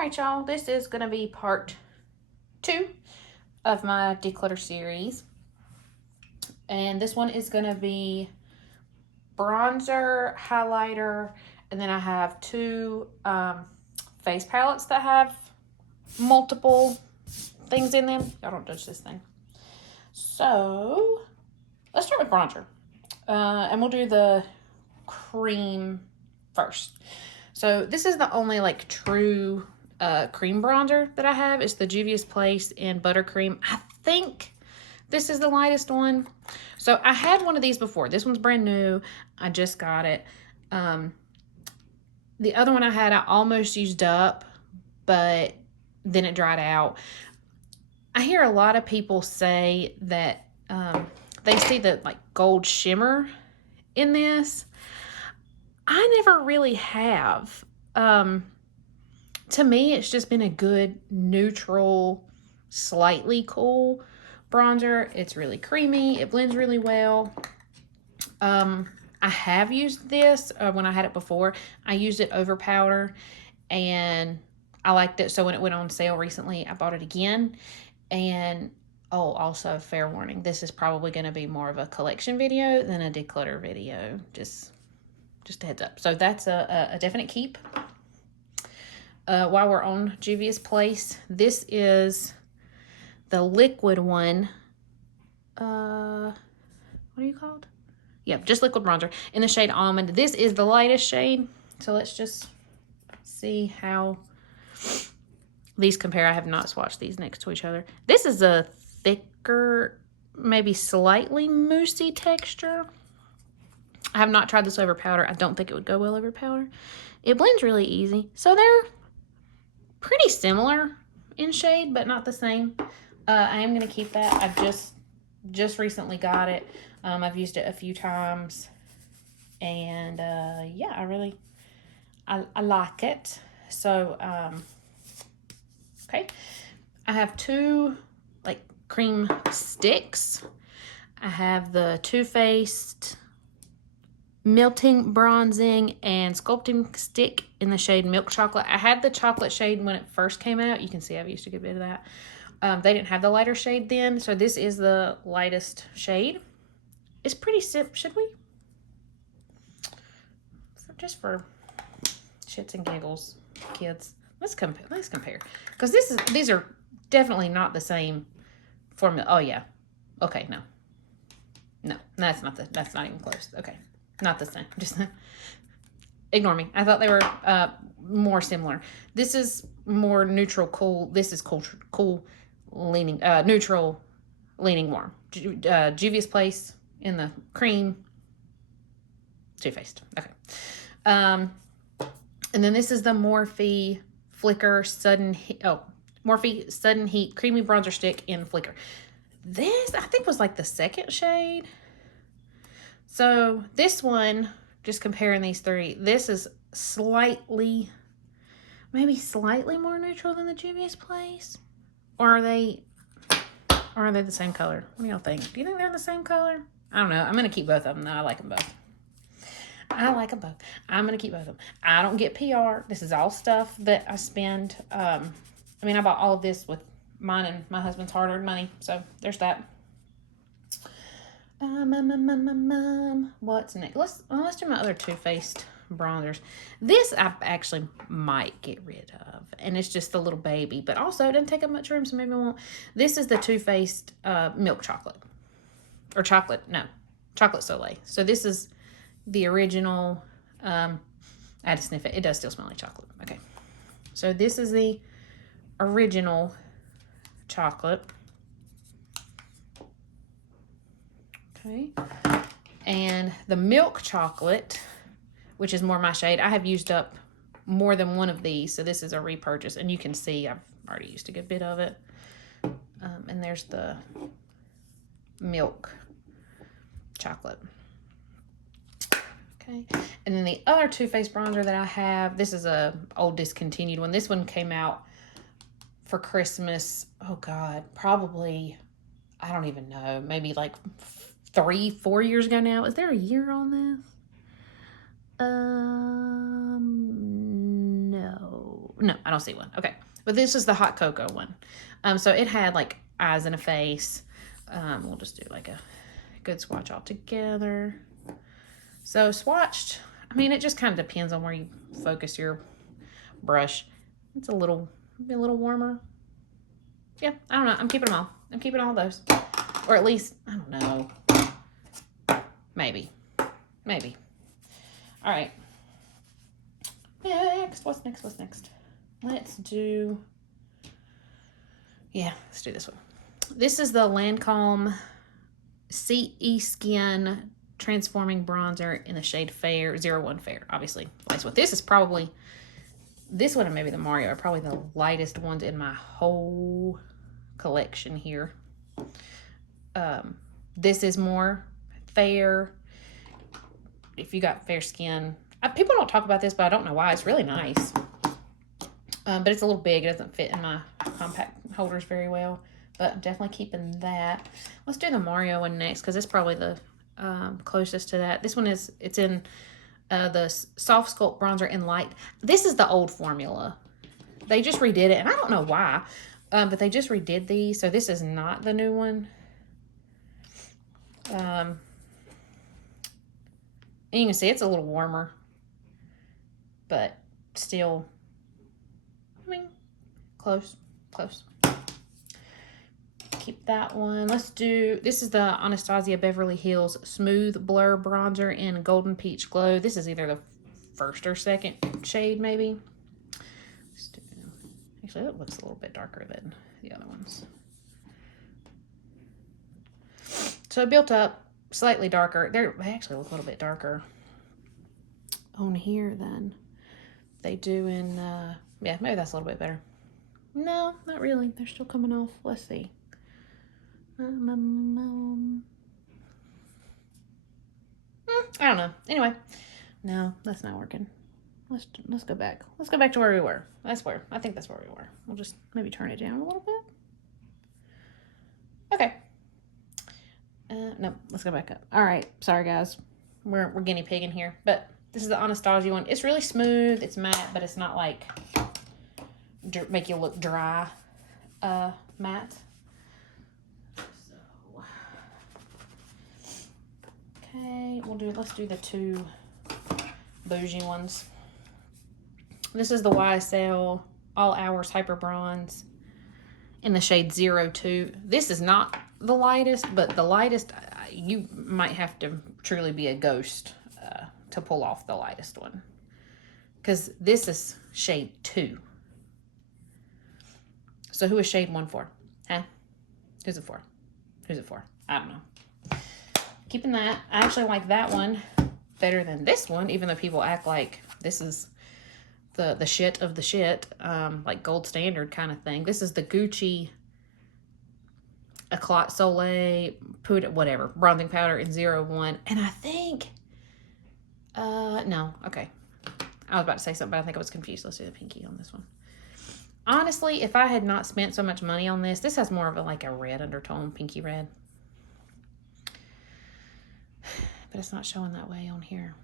Alright, y'all, this is going to be part 2 of my declutter series. And this one is going to be bronzer, highlighter, and then I have 2 face palettes that have multiple things in them. Y'all don't judge this thing. So, let's start with bronzer. And we'll do the cream first. So, this is the only like true cream bronzer that I have. It's the Juvia's Place in Buttercream. I think this is the lightest one. So I had one of these before. This one's brand new. I just got it. The other one I had, I almost used up, but then it dried out. I hear a lot of people say that they see the like gold shimmer in this. I never really have. To me, it's just been a good, neutral, slightly cool bronzer. It's really creamy. It blends really well. I have used this when I had it before. I used it over powder, and I liked it. So when it went on sale recently, I bought it again. And, oh, also, fair warning, this is probably going to be more of a collection video than a declutter video. Just a heads up. So that's a definite keep. While we're on Juvia's Place, this is the liquid one. What are you called? Yeah, just liquid bronzer in the shade Almond. This is the lightest shade. So let's just see how these compare. I have not swatched these next to each other. This is a thicker, maybe slightly moussey texture. I have not tried this over powder. I don't think it would go well over powder. It blends really easy. So they're pretty similar in shade, but not the same. I am going to keep that. I just recently got it. I've used it a few times. And yeah, I like it. So, okay. I have 2 like cream sticks. I have the Too Faced Melting Bronzing and Sculpting Stick in the shade Milk Chocolate. I had the chocolate shade when it first came out. You can see I've used a good bit of that. They didn't have the lighter shade then, so this is the lightest shade. It's pretty simple. Should we? Just for shits and giggles, kids. Let's compare. Because these are definitely not the same formula. Oh yeah. Okay, no, that's not even close. Okay. Not the same. Just ignore me. I thought they were more similar. This is more neutral, cool. This is cool leaning, neutral, leaning warm. Juvia's Place in the cream. Too Faced. Okay. And then this is the Morphe Flicker Sudden Heat. Oh, Morphe Sudden Heat Creamy Bronzer Stick in Flicker. This, I think, was like the second shade. So this one, just comparing these 3, this is maybe slightly more neutral than the Juvia's Place. Or are they the same color? What do y'all think? Do you think they're the same color? I don't know. I'm going to keep both of them though. I like them both. I'm going to keep both of them. I don't get PR. This is all stuff that I spend. I mean, I bought all of this with mine and my husband's hard-earned money. So there's that. What's next? Let's do my other Too Faced bronzers. This I actually might get rid of, and it's just the little baby, but also it doesn't take up much room, so maybe I won't. This is the Too Faced Milk Chocolate, or chocolate Soleil. So this is the original. I had to sniff it. It does still smell like chocolate. Okay, so this is the original chocolate. Okay, and the milk chocolate, which is more my shade. I have used up more than one of these, so this is a repurchase, and you can see I've already used a good bit of it. And there's the milk chocolate. Okay, and then the other Too Faced bronzer that I have, this is a old discontinued one. This one came out for Christmas. Oh God, probably, I don't even know, maybe like 3-4 years ago now. Is there a year on this? No. No, I don't see one. Okay. But this is the hot cocoa one. So it had like eyes and a face. We'll just do like a good swatch all together. So swatched, I mean, it just kind of depends on where you focus your brush. It's a little warmer. Yeah, I don't know. I'm keeping them all. I'm keeping all those. Or at least, I don't know. Maybe. All right. Next. What's next? Let's do this one. This is the Lancome CE Skin Transforming Bronzer in the shade Fair, 01 Fair, obviously. This is probably, this one and maybe the Mario are probably the lightest ones in my whole collection here. This is more fair. If you got fair skin, people don't talk about this, but I don't know why. It's really nice. But it's a little big. It doesn't fit in my compact holders very well. But I'm definitely keeping that. Let's do the Mario one next because it's probably the closest to that. This one is, it's in the Soft Sculpt Bronzer in Light. This is the old formula. They just redid it, and I don't know why. But they just redid these, so this is not the new one. And you can see it's a little warmer. But still, I mean, close. Keep that one. Let's do, this is the Anastasia Beverly Hills Smooth Blur Bronzer in Golden Peach Glow. This is either the first or second shade, maybe. Let's do, actually, it looks a little bit darker than the other ones. So it built up slightly darker. They actually look a little bit darker on here than they do in, yeah, maybe that's a little bit better. No, not really. They're still coming off. Let's see. I don't know. Anyway, no, that's not working. Let's go back. Let's go back to where we were. I think that's where we were. We'll just maybe turn it down a little bit. Okay. No, let's go back up. All right. Sorry, guys. We're guinea pigging here, but this is the Anastasia one. It's really smooth. It's matte, but it's not like make you look dry matte. So, okay, let's do the two bougie ones. This is the YSL All Hours Hyper Bronze in the shade 02. This is not the lightest, but the lightest, you might have to truly be a ghost to pull off the lightest one. Because this is shade 2. So who is shade 1 for? Huh? Who's it for? I don't know. Keeping that. I actually like that one better than this one, even though people act like this is the shit of the shit, like gold standard kind of thing. This is the Gucci Eclat Soleil whatever bronzing powder in 01, and I think no, okay, I was about to say something, but I think I was confused. Let's do the pinky on this one. Honestly, if I had not spent so much money on this has more of like a red undertone, pinky red, but it's not showing that way on here.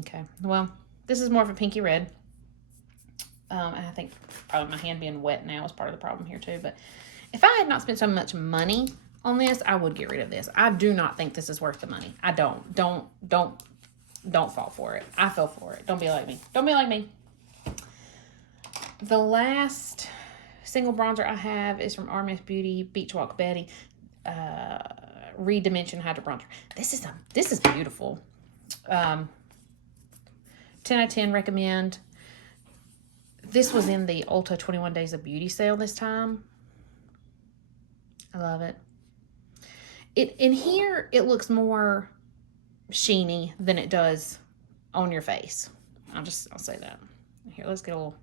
Okay, well, this is more of a pinky red. And I think probably my hand being wet now is part of the problem here too. But if I had not spent so much money on this, I would get rid of this. I do not think this is worth the money. I don't. Don't fall for it. I fell for it. Don't be like me. Don't be like me. The last single bronzer I have is from RMS Beauty Beach Walk Betty. Redimension Hydro Bronzer. This is beautiful. 10 out of 10 recommend. This was in the Ulta 21 Days of Beauty sale this time. I love it. In here, it looks more sheeny than it does on your face. I'll say that. Here, let's get a little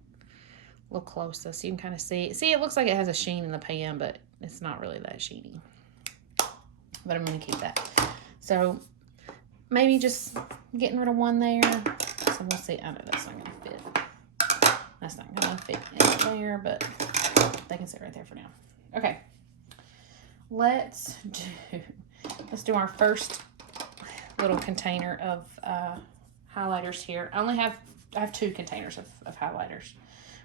closer so you can kind of see. See, it looks like it has a sheen in the pan, but it's not really that sheeny. But I'm going to keep that. So maybe just getting rid of one there. So we'll see. I know that's not going to fit. That's not going to fit in there, but they can sit right there for now. Okay. Let's do our first little container of highlighters here. I only have have 2 containers of highlighters,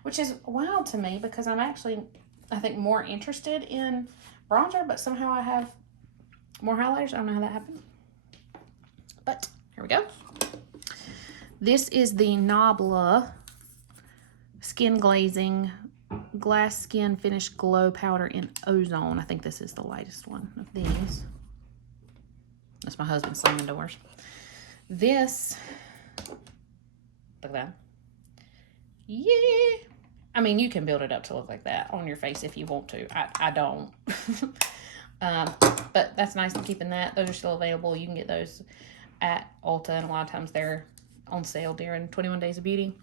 which is wild to me because I'm actually, I think, more interested in bronzer, but somehow I have more highlighters. I don't know how that happened. But here we go. This is the Nabla Skin Glazing Glass Skin Finish Glow Powder in Ozone. I think this is the lightest one of these. That's my husband slamming doors. This, look at that. Yeah. I mean, you can build it up to look like that on your face if you want to. I don't. But that's nice. I'm keeping that. Those are still available. You can get those at Ulta, and a lot of times they're on sale during 21 Days of Beauty.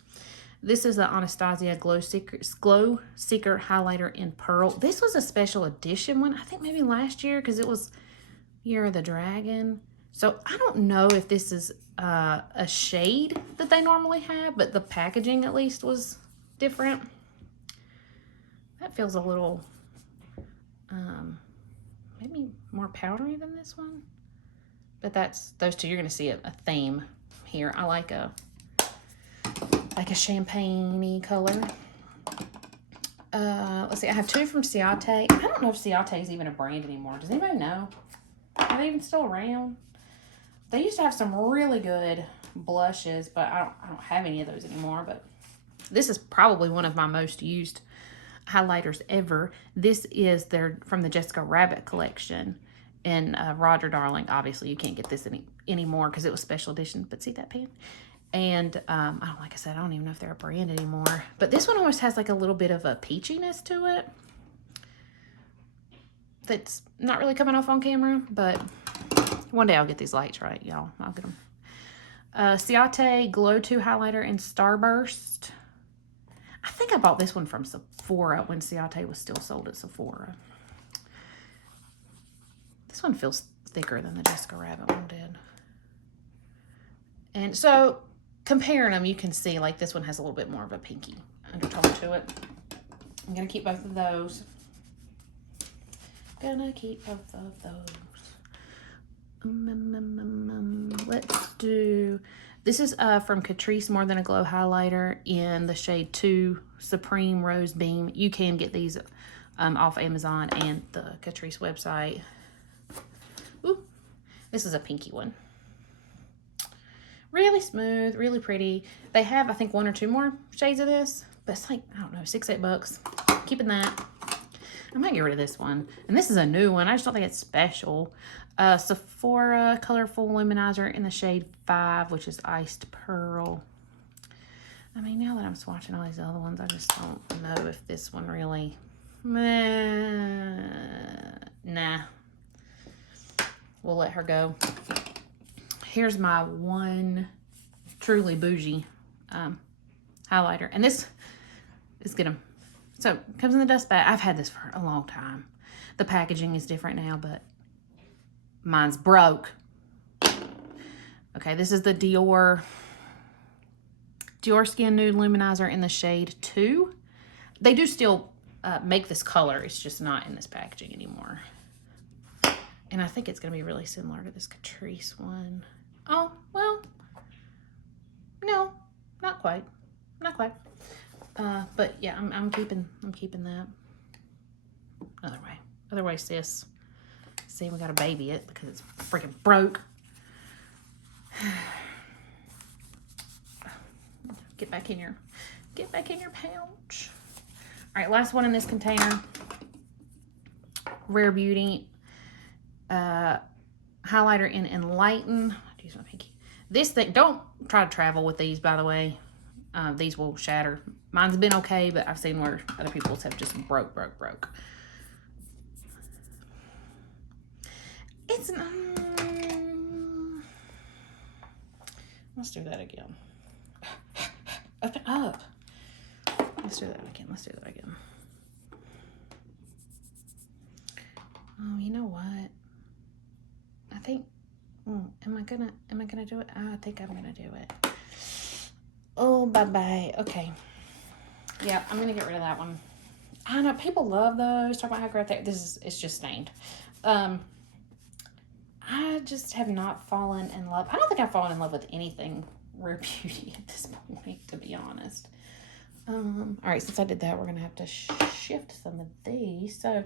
This is the Anastasia Glow Seeker Highlighter in Pearl. This was a special edition one, I think maybe last year, because it was Year of the Dragon. So I don't know if this is a shade that they normally have, but the packaging at least was different. That feels a little maybe more powdery than this one. But that's those two. You're going to see a theme here. I like a champagne-y color. Let's see. I have 2 from Ciate. I don't know if Ciate is even a brand anymore. Does anybody know? Are they even still around? They used to have some really good blushes, but I don't have any of those anymore. But this is probably one of my most used highlighters ever. This is from the Jessica Rabbit collection. And Roger Darling, obviously you can't get this anymore because it was special edition. But see that pan? And like I said, I don't even know if they're a brand anymore. But this one almost has like a little bit of a peachiness to it. That's not really coming off on camera, but one day I'll get these lights right, y'all. I'll get them. Ciate Glow 2 Highlighter in Starburst. I think I bought this one from Sephora when Ciate was still sold at Sephora. This one feels thicker than the Jessica Rabbit one did. And so, comparing them, you can see, like, this one has a little bit more of a pinky undertone to it. I'm going to keep both of those. Gonna keep both of those. Let's do... This is from Catrice More Than a Glow Highlighter in the shade 2 Supreme Rose Beam. You can get these off Amazon and the Catrice website. Ooh, this is a pinky one. Really smooth, really pretty. They have, I think, 1 or 2 more shades of this, but it's like, I don't know, $6-8. Keeping that. I might get rid of this one. And this is a new one. I just don't think it's special. Sephora Colorful Luminizer in the shade 5, which is Iced Pearl. I mean, now that I'm swatching all these other ones, I just don't know if this one really... Nah. We'll let her go. Here's my one truly bougie highlighter. And this is gonna... So, it comes in the dust bag. I've had this for a long time. The packaging is different now, but mine's broke. Okay, this is the Dior Skin Nude Luminizer in the shade 2. They do still make this color. It's just not in this packaging anymore. And I think it's going to be really similar to this Catrice one. Oh, well, no, not quite. Not quite. But yeah, I'm keeping that. Other way, sis. See, we gotta baby it because it's freaking broke. Get back in your pouch. All right, last one in this container. Rare Beauty highlighter in Enlighten. Use my pinky. This thing, don't try to travel with these, by the way. These will shatter. Mine's been okay, but I've seen where other people's have just broke. It's let's do that again. Open up. Let's do that again. Oh, you know what? I think. Am I gonna do it? I think I'm gonna do it. Oh, bye. Okay. Yeah, I'm gonna get rid of that one. I know people love those. Talk about how great it's just stained. I just have not fallen in love. I don't think I've fallen in love with anything Rare Beauty at this point, to be All right, since I did that, we're going to have to shift some of these. So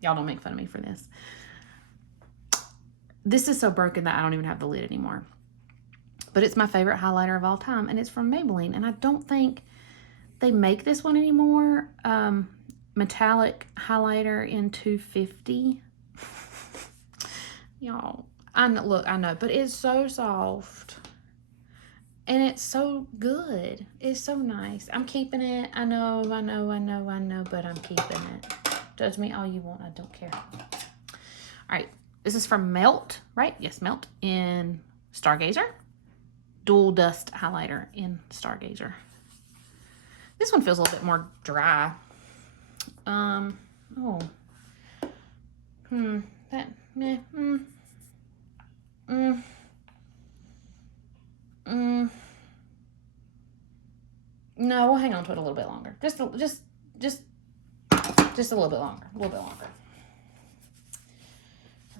y'all don't make fun of me for this. This is so broken that I don't even have the lid anymore. But it's my favorite highlighter of all time, and it's from Maybelline. And I don't think they make this one anymore. Metallic highlighter in 250. Y'all, I know, but it's so soft. And it's so good. It's so nice. I'm keeping it. I know, but I'm keeping it. Judge me all you want. I don't care. All right. This is from Melt, right? Yes, Melt in Stargazer. Dual Dust highlighter in Stargazer. This one feels a little bit more dry. No, we'll hang on to it a little bit longer. Just a little bit longer.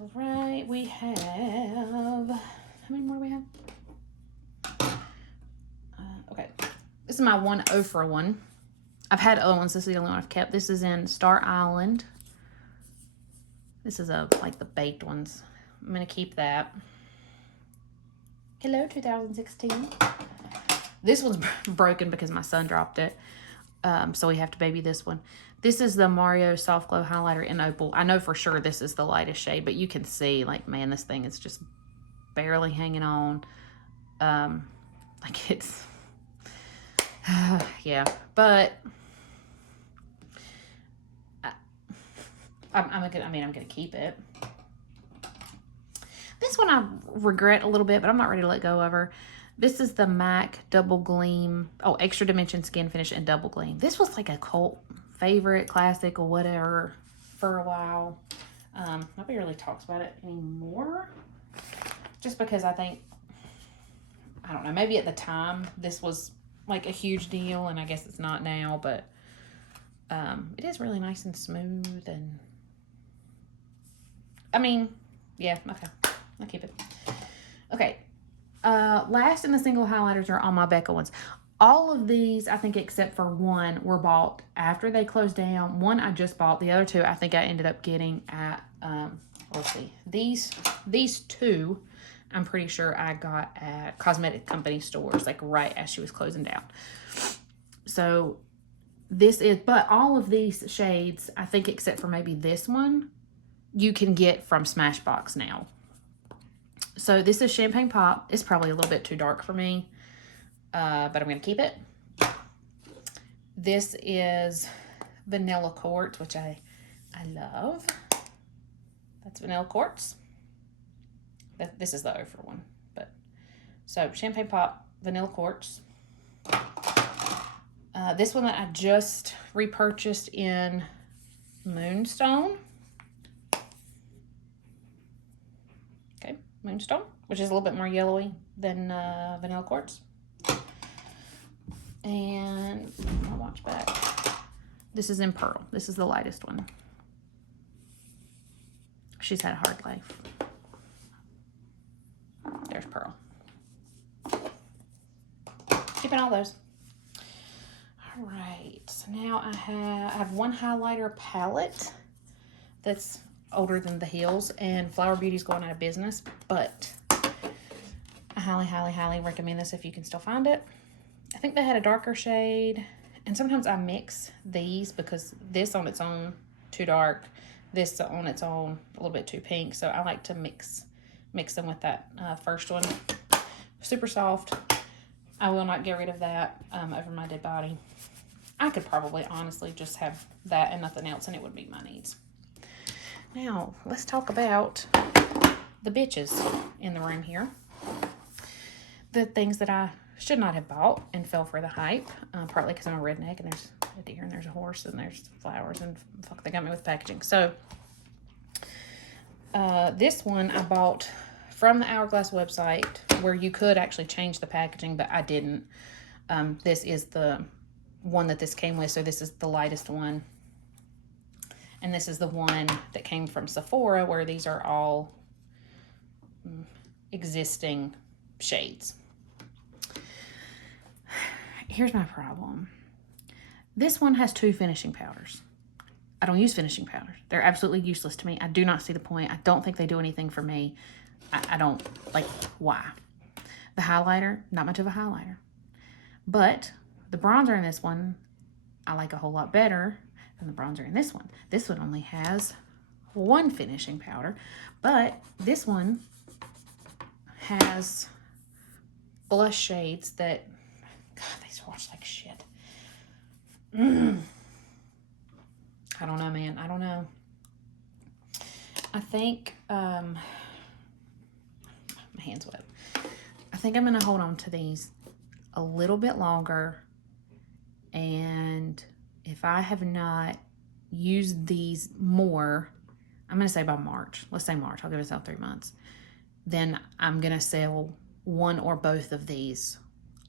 All right, we have, how many more do we have? Okay, this is my 1 for 1. I've had other ones. This is the only one I've kept. This is in Star Island. This is like the baked ones. I'm gonna keep that. Hello, 2016. This one's broken because my son dropped it. So we have to baby this one. This is the Mario Soft Glow Highlighter in Opal. I know for sure this is the lightest shade, but you can see, like, man, this thing is just barely hanging on. Like, it's, yeah, but I'm gonna keep it. This one I regret a little bit, but I'm not ready to let go of her. This is the MAC Double Gleam, Extra Dimension Skin Finish and Double Gleam. This was like a cult favorite, classic, or whatever for a while. Nobody really talks about it anymore. Just because I think, I don't know, maybe at the time this was like a huge deal, and I guess it's not now, but it is really nice and smooth, and I mean, yeah, okay, I'll keep it. Okay. Last in the single highlighters are all my Becca ones. All of these, I think except for one, were bought after they closed down. One I just bought. The other two I think I ended up getting at, let's see, these two I'm pretty sure I got at cosmetic company stores, like right as she was closing down. So this is, but all of these shades, I think except for maybe this one, you can get from Smashbox now. So this is Champagne Pop. It's probably a little bit too dark for me, but I'm going to keep it. This is Vanilla Quartz, which I love. That's Vanilla Quartz. This is the O for one. But so Champagne Pop, Vanilla Quartz. This one that I just repurchased in Moonstone. Okay, Moonstone, which is a little bit more yellowy than Vanilla Quartz. And I'll watch back. This is in Pearl. This is the lightest one. She's had a hard life. There's Pearl. Keeping all those. All right, so now I have one highlighter palette that's older than the Hills, and Flower Beauty's going out of business, but I highly, highly, highly recommend this if you can still find it. I think they had a darker shade, and sometimes I mix these because this on its own too dark, this on its own a little bit too pink, so I like to mix them with that first one. Super soft. I will not get rid of that over my dead body. I could probably honestly just have that and nothing else, and it would meet my needs. Now, let's talk about the bitches in the room here. The things that I should not have bought and fell for the hype, partly because I'm a redneck and there's a deer and there's a horse and there's flowers and fuck, they got me with packaging. So, this one I bought from the Hourglass website where you could actually change the packaging, but I didn't. This is the one that this came with, so this is the lightest one. And this is the one that came from Sephora, where these are all existing shades. Here's my problem. This one has 2 finishing powders. I don't use finishing powders. They're absolutely useless to me. I do not see the point. I don't think they do anything for me. I don't, like, why? The highlighter, not much of a highlighter. But the bronzer in this one, I like a whole lot better than the bronzer in this one. This one only has 1 finishing powder, but this one has blush shades that, God, they swatch like shit. I don't know, man. I don't know. I think, my hand's wet. I think I'm going to hold on to these a little bit longer. And if I have not used these more, I'm going to say by March. Let's say March. I'll give myself 3 months. Then I'm going to sell one or both of these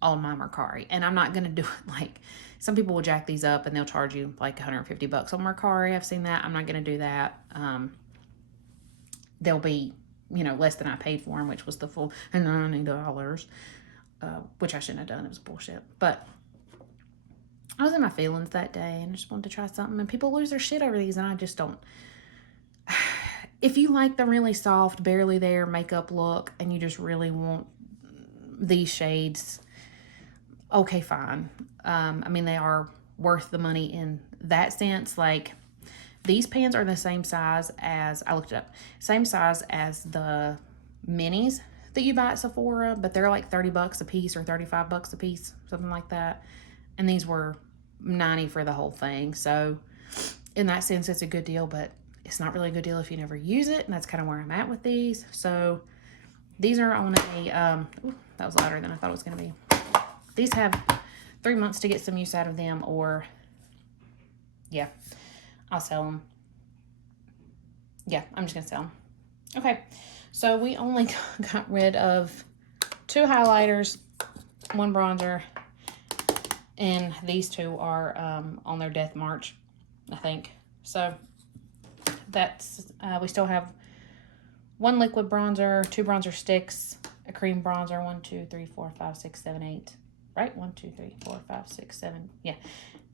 on my Mercari. And I'm not going to do it like, some people will jack these up and they'll charge you like $150 on Mercari. I've seen that. I'm not going to do that. They'll be, you know, less than I paid for them, which was the full $90, which I shouldn't have done. It was bullshit. But I was in my feelings that day and I just wanted to try something. And people lose their shit over these and I just don't. If you like the really soft, barely there makeup look and you just really want these shades, okay, fine. I mean, they are worth the money in that sense. Like, these pans are the same size as, I looked it up, same size as the minis that you buy at Sephora, but they're like $30 a piece or $35 a piece, something like that. And these were $90 for the whole thing. So in that sense, it's a good deal, but it's not really a good deal if you never use it. And that's kind of where I'm at with these. So these are on a, ooh, that was louder than I thought it was going to be. These have 3 months to get some use out of them, or yeah, I'll sell them. Yeah, I'm just going to sell them. Okay, so we only got rid of 2 highlighters, 1 bronzer, and these 2 are on their death march, I think. So that's, we still have 1 liquid bronzer, 2 bronzer sticks, a cream bronzer, 1, 2, 3, 4, 5, 6, 7, 8. Right? 1, 2, 3, 4, 5, 6, 7. Yeah.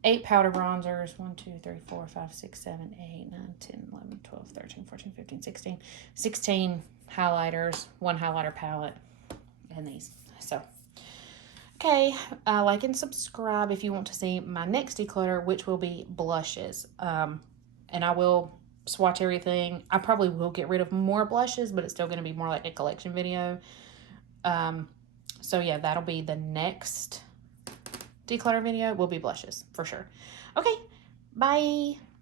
8 powder bronzers. 1, 2, 3, 4, 5, 6, 7, 8, 9, 10, 11, 12, 13, 14, 15, 16. 16 highlighters, 1 highlighter palette, and these. So, okay. Like and subscribe if you want to see my next declutter, which will be blushes. And I will swatch everything. I probably will get rid of more blushes, but it's still going to be more like a collection video. So yeah, that'll be the next declutter video. Will be blushes for sure. Okay, bye.